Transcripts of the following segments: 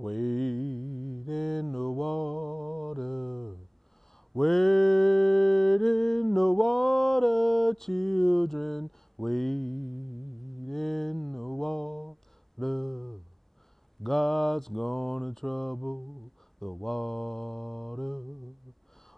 Wade in the water, wade in the water, children, wade in the water. God's gonna trouble the water.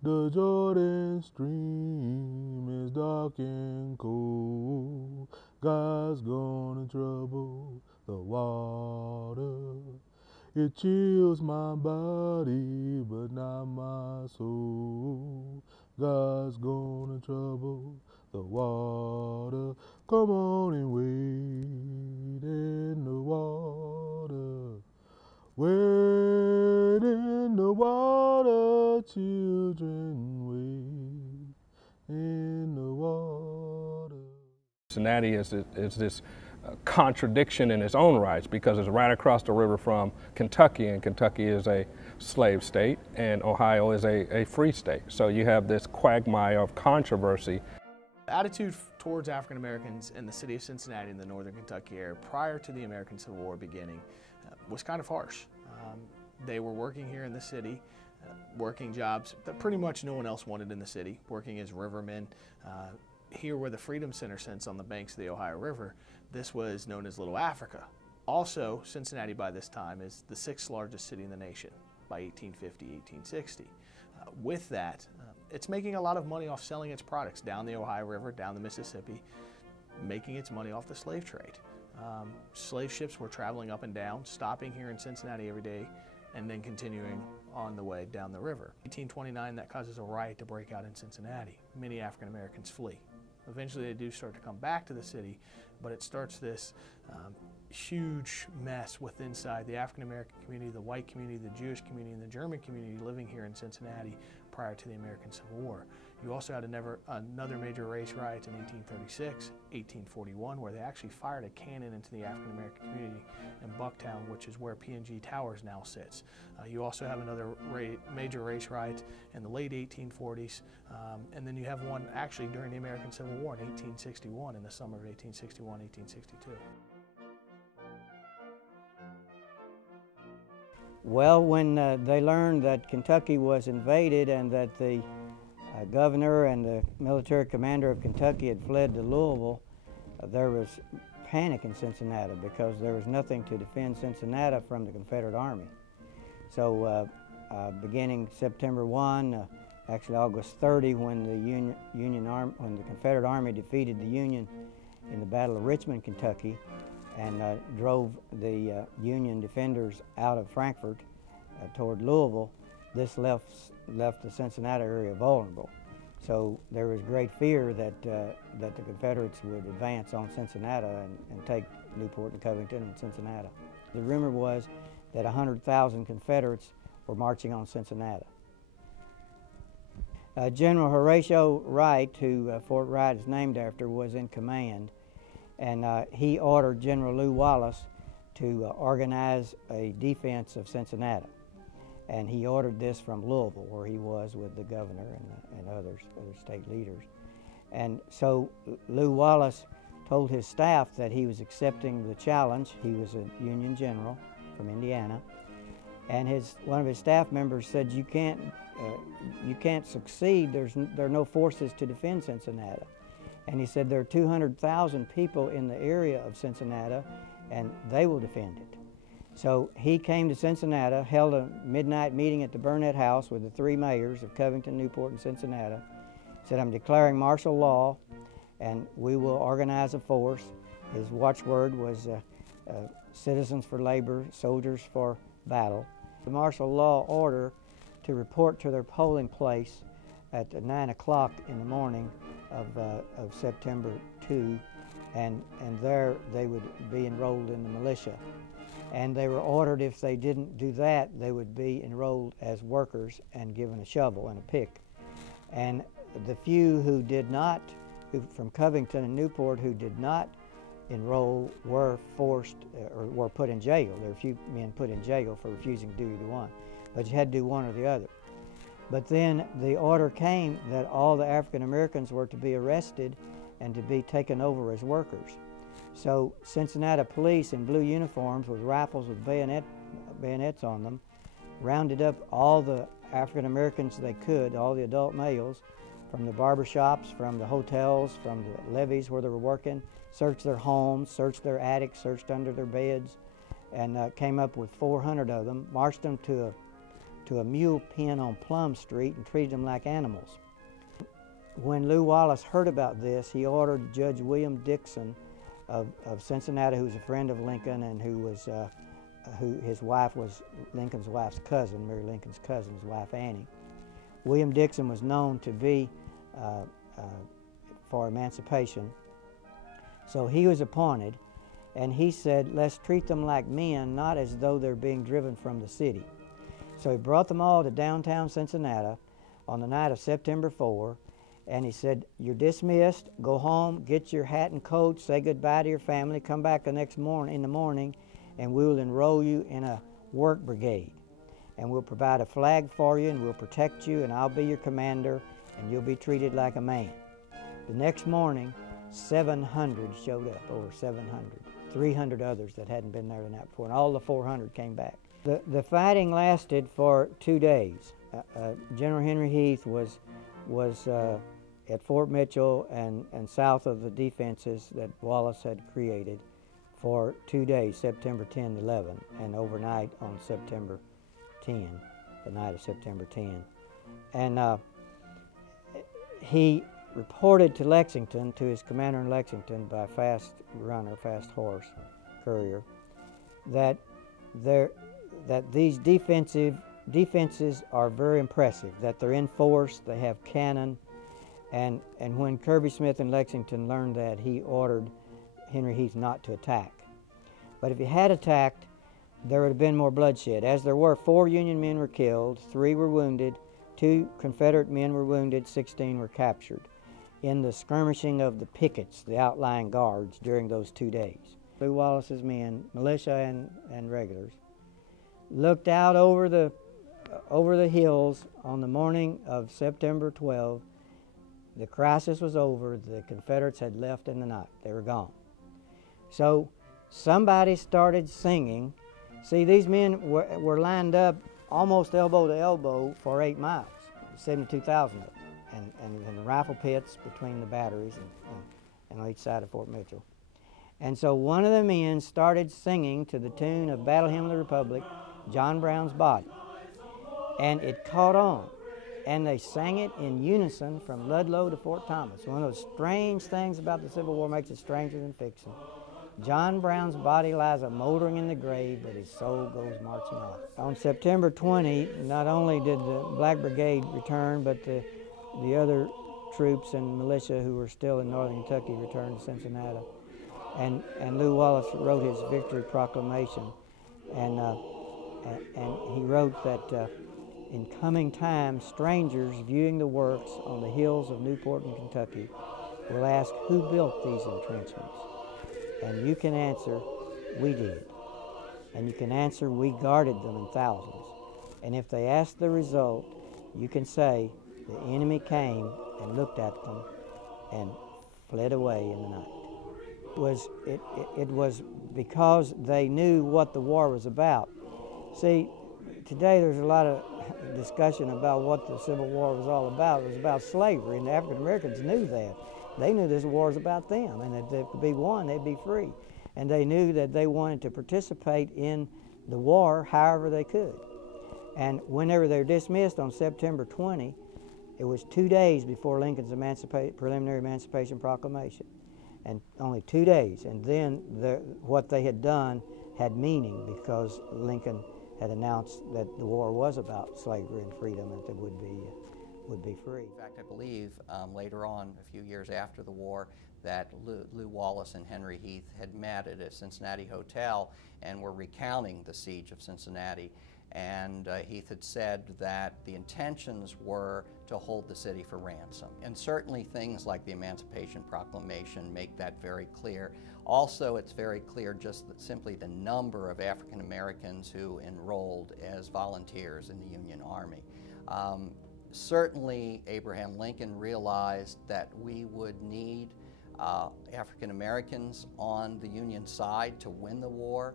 The Jordan stream is dark and cold. God's gonna trouble the water. It chills my body, but not my soul. God's gonna trouble the water. Come on and wade in the water. Wade in the water, children, wade in the water. Cincinnati is this contradiction in its own rights because it's right across the river from Kentucky, and Kentucky is a slave state and Ohio is a free state. So you have this quagmire of controversy. The attitude towards African Americans in the city of Cincinnati in the northern Kentucky area prior to the American Civil War beginning was kind of harsh. They were working here in the city, working jobs that pretty much no one else wanted in the city, working as rivermen. Here where the Freedom Center sits on the banks of the Ohio River, this was known as Little Africa. Also, Cincinnati by this time is the 6th largest city in the nation by 1850, 1860. With that, it's making a lot of money off selling its products down the Ohio River, down the Mississippi, making its money off the slave trade. Slave ships were traveling up and down, stopping here in Cincinnati every day, and then continuing on the way down the river. 1829, that causes a riot to break out in Cincinnati. Many African Americans flee. Eventually they do start to come back to the city, but it starts this huge mess within inside the African American community, the white community, the Jewish community, and the German community living here in Cincinnati prior to the American Civil War. You also had another major race riot in 1836, 1841, where they actually fired a cannon into the African American community in Bucktown, which is where P&G Towers now sits. You also have another major race riot in the late 1840s, and then you have one actually during the American Civil War in 1861, in the summer of 1861, 1862. Well, when they learned that Kentucky was invaded and that the governor and the military commander of Kentucky had fled to Louisville, there was panic in Cincinnati because there was nothing to defend Cincinnati from the Confederate Army. So beginning September 1, actually August 30, when the Confederate Army defeated the Union in the Battle of Richmond, Kentucky, and drove the Union defenders out of Frankfort toward Louisville, this left the Cincinnati area vulnerable. So there was great fear that the Confederates would advance on Cincinnati and take Newport and Covington and Cincinnati. The rumor was that 100,000 Confederates were marching on Cincinnati. General Horatio Wright, who Fort Wright is named after, was in command, and he ordered General Lew Wallace to organize a defense of Cincinnati. And he ordered this from Louisville, where he was with the governor and other state leaders. And so Lew Wallace told his staff that he was accepting the challenge. He was a Union general from Indiana, and one of his staff members said, "You can't succeed. There are no forces to defend Cincinnati." And he said, "There are 200,000 people in the area of Cincinnati, and they will defend it." So he came to Cincinnati, held a midnight meeting at the Burnett House with the 3 mayors of Covington, Newport, and Cincinnati. Said, "I'm declaring martial law, and we will organize a force." His watchword was citizens for labor, soldiers for battle. The martial law order to report to their polling place at 9 o'clock in the morning of September 2, and there they would be enrolled in the militia. And they were ordered, if they didn't do that, they would be enrolled as workers and given a shovel and a pick. And the few who did not, from Covington and Newport, who did not enroll were forced or were put in jail. There were a few men put in jail for refusing to do either one, but you had to do one or the other. But then the order came that all the African Americans were to be arrested and to be taken over as workers. So Cincinnati police in blue uniforms with rifles with bayonet bayonets on them, rounded up all the African Americans they could, all the adult males, from the barber shops, from the hotels, from the levees where they were working, searched their homes, searched their attics, searched under their beds, and came up with 400 of them, marched them to a mule pen on Plum Street and treated them like animals. When Lew Wallace heard about this, he ordered Judge William Dixon of Cincinnati, who was a friend of Lincoln and who his wife was Lincoln's wife's cousin, Mary Lincoln's cousin's wife, Annie. William Dixon was known to be for emancipation. So he was appointed, and he said, let's treat them like men, not as though they're being driven from the city. So he brought them all to downtown Cincinnati on the night of September 4, and he said, you're dismissed, go home, get your hat and coat, say goodbye to your family, come back the next morning in the morning, and we will enroll you in a work brigade. And we'll provide a flag for you, and we'll protect you, and I'll be your commander, and you'll be treated like a man. The next morning, 700 showed up, over 700. 300 others that hadn't been there the night before, and all the 400 came back. The fighting lasted for 2 days. General Henry Heath was at Fort Mitchell and south of the defenses that Wallace had created for 2 days, September 10, 11, and overnight on September 10, the night of September 10. And he reported to Lexington, to his commander in Lexington by fast runner, fast horse courier, that these defenses are very impressive, that they're in force, they have cannon, and when Kirby Smith in Lexington learned that, he ordered Henry Heath not to attack. But if he had attacked, there would have been more bloodshed. As there were, 4 Union men were killed, 3 were wounded, 2 Confederate men were wounded, 16 were captured in the skirmishing of the pickets, the outlying guards, during those 2 days. Lew Wallace's men, militia and regulars, looked out over the hills on the morning of September 12. The crisis was over. The Confederates had left in the night. They were gone. So somebody started singing. See, these men were lined up almost elbow to elbow for 8 miles, 72,000 of them, and the rifle pits between the batteries and on each side of Fort Mitchell. And so one of the men started singing to the tune of Battle Hymn of the Republic, John Brown's Body, and it caught on. And they sang it in unison from Ludlow to Fort Thomas. One of those strange things about the Civil War makes it stranger than fiction. John Brown's body lies a-motoring in the grave, but his soul goes marching on. On September 20, not only did the Black Brigade return, but the other troops and militia who were still in northern Kentucky returned to Cincinnati. And Lew Wallace wrote his victory proclamation, and he wrote that in coming time, strangers viewing the works on the hills of Newport and Kentucky will ask, who built these entrenchments? And you can answer, we did. And you can answer, we guarded them in thousands. And if they ask the result, you can say, the enemy came and looked at them and fled away in the night. It was because they knew what the war was about. See, today there's a lot of discussion about what the Civil War was all about. It was about slavery, and the African Americans knew that. They knew this war was about them, and that if they could be won, they'd be free. And they knew that they wanted to participate in the war however they could. And whenever they were dismissed on September 20, it was 2 days before Lincoln's preliminary Emancipation Proclamation. And only 2 days, and then what they had done had meaning, because Lincoln had announced that the war was about slavery and freedom, that they would be free. In fact, I believe later on, a few years after the war, that Lew Wallace and Henry Heath had met at a Cincinnati hotel and were recounting the Siege of Cincinnati. And Heath had said that the intentions were to hold the city for ransom. And certainly things like the Emancipation Proclamation make that very clear. Also, it's very clear just that simply the number of African Americans who enrolled as volunteers in the Union Army. Certainly, Abraham Lincoln realized that we would need African Americans on the Union side to win the war.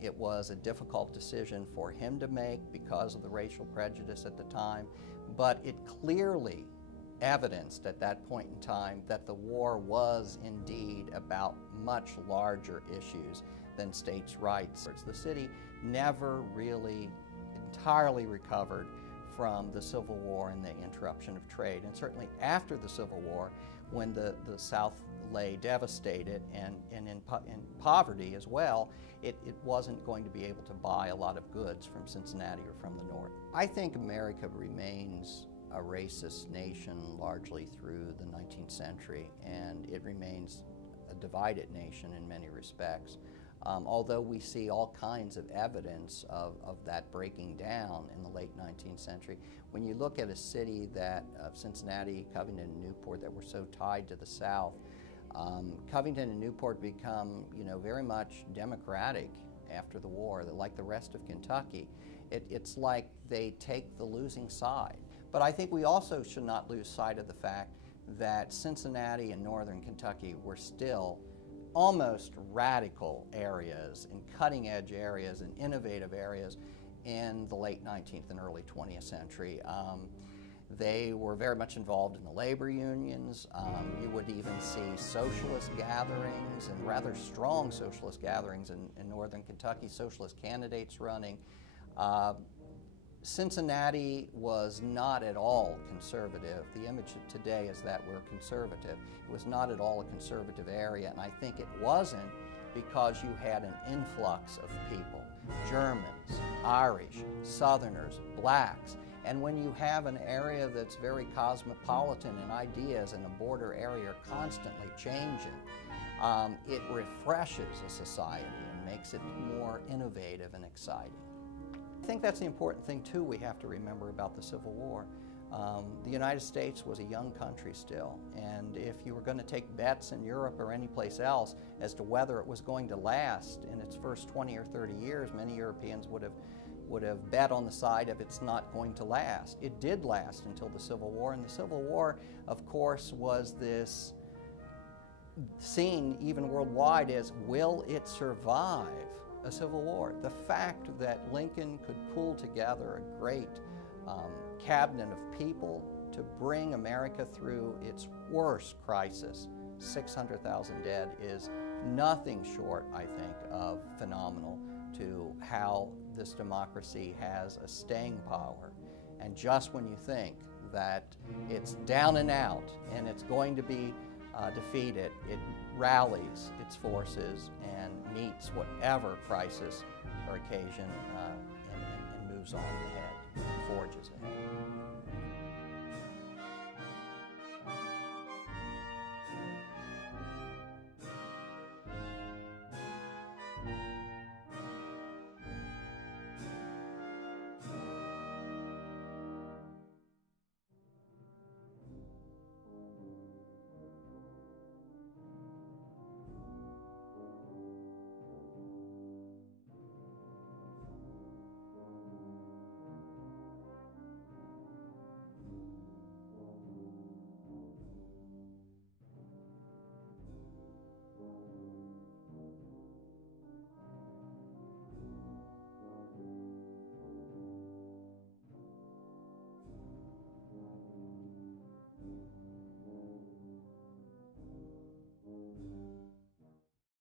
It was a difficult decision for him to make because of the racial prejudice at the time, but it clearly evidenced at that point in time that the war was indeed about much larger issues than states' rights. The city never really entirely recovered from the Civil War and the interruption of trade, and certainly after the Civil War, when the South lay devastated and in poverty as well, it wasn't going to be able to buy a lot of goods from Cincinnati or from the North. I think America remains a racist nation largely through the 19th century, and it remains a divided nation in many respects. Although we see all kinds of evidence of that breaking down in the late 19th century, when you look at a city of Cincinnati, Covington, and Newport that were so tied to the South, Covington and Newport become, very much democratic after the war, like the rest of Kentucky. It's like they take the losing side. But I think we also should not lose sight of the fact that Cincinnati and northern Kentucky were still almost radical areas and cutting-edge areas and innovative areas in the late 19th and early 20th century. They were very much involved in the labor unions. You would even see socialist gatherings, and rather strong socialist gatherings in northern Kentucky, socialist candidates running. Cincinnati was not at all conservative. The image of today is that we're conservative. It was not at all a conservative area, and I think it wasn't because you had an influx of people, Germans, Irish, Southerners, blacks. And when you have an area that's very cosmopolitan in ideas and a border area constantly changing, it refreshes a society and makes it more innovative and exciting. I think that's the important thing, too, we have to remember about the Civil War. The United States was a young country still, and if you were going to take bets in Europe or any place else as to whether it was going to last in its first 20 or 30 years, many Europeans would have bet on the side of it's not going to last. It did last until the Civil War, and the Civil War, of course, was this seen even worldwide as, will it survive a civil war? The fact that Lincoln could pull together a great cabinet of people to bring America through its worst crisis, 600,000 dead, is nothing short, I think, of phenomenal to how this democracy has a staying power. And just when you think that it's down and out and it's going to be defeated, it rallies its forces and meets whatever crisis or occasion and moves on ahead, forges ahead.